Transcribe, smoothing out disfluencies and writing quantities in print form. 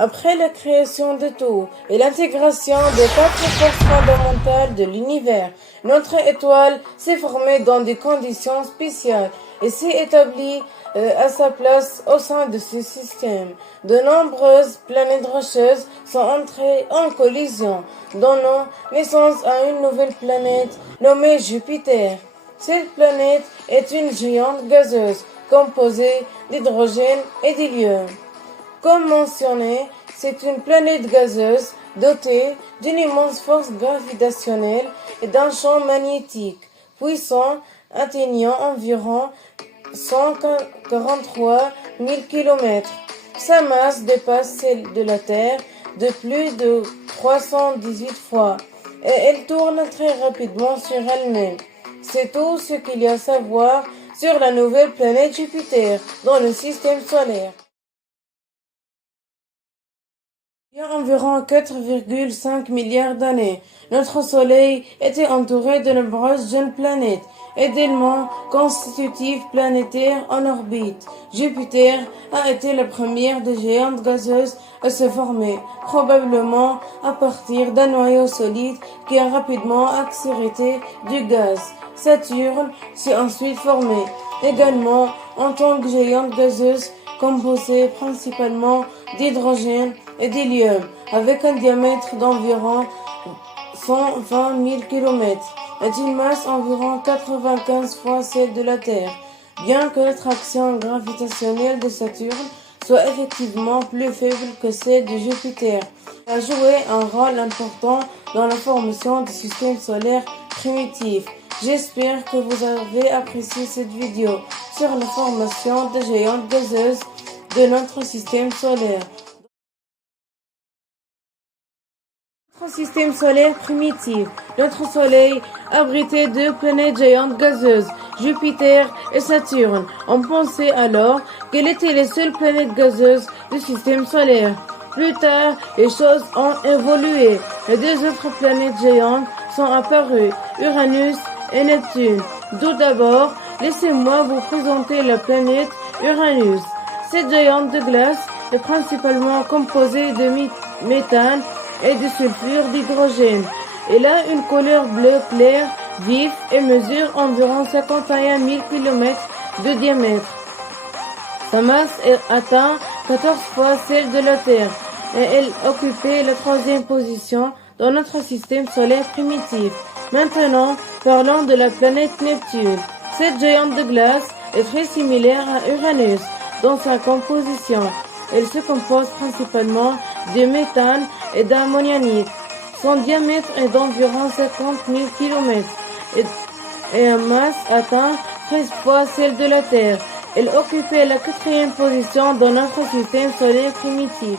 Après la création de tout et l'intégration des quatre forces fondamentales de l'univers, notre étoile s'est formée dans des conditions spéciales et s'est établie à sa place au sein de ce système. De nombreuses planètes rocheuses sont entrées en collision, donnant naissance à une nouvelle planète nommée Jupiter. Cette planète est une géante gazeuse composée d'hydrogène et d'hélium. Comme mentionné, c'est une planète gazeuse dotée d'une immense force gravitationnelle et d'un champ magnétique puissant atteignant environ 143 000 km. Sa masse dépasse celle de la Terre de plus de 318 fois et elle tourne très rapidement sur elle-même. C'est tout ce qu'il y a à savoir sur la nouvelle planète Jupiter dans le système solaire. Il y a environ 4,5 milliards d'années, notre Soleil était entouré de nombreuses jeunes planètes et d'éléments constitutifs planétaires en orbite. Jupiter a été la première des géantes gazeuses à se former, probablement à partir d'un noyau solide qui a rapidement accrété du gaz. Saturne s'est ensuite formé, également en tant que géante gazeuse composée principalement d'hydrogène et d'hélium, avec un diamètre d'environ 120 000 km et une masse environ 95 fois celle de la Terre. Bien que l'attraction gravitationnelle de Saturne soit effectivement plus faible que celle de Jupiter, elle a joué un rôle important dans la formation du système solaire primitif. J'espère que vous avez apprécié cette vidéo sur la formation des géantes gazeuses de notre système solaire. Notre système solaire primitif. Notre Soleil abritait deux planètes géantes gazeuses, Jupiter et Saturne. On pensait alors qu'elles étaient les seules planètes gazeuses du système solaire. Plus tard, les choses ont évolué. Les deux autres planètes géantes sont apparues, Uranus et Neptune. Tout d'abord, laissez-moi vous présenter la planète Uranus. Cette géante de glace est principalement composée de méthane et de sulfure d'hydrogène. Elle a une couleur bleu clair vif et mesure environ 51 000 km de diamètre. Sa masse atteint 14 fois celle de la Terre et elle occupait la troisième position dans notre système solaire primitif. Maintenant, parlons de la planète Neptune. Cette géante de glace est très similaire à Uranus dans sa composition. Elle se compose principalement de méthane et d'ammonianite. Son diamètre est d'environ 50 000 km et une masse atteint 13 fois celle de la Terre. Elle occupait la quatrième position dans notre système solaire primitif.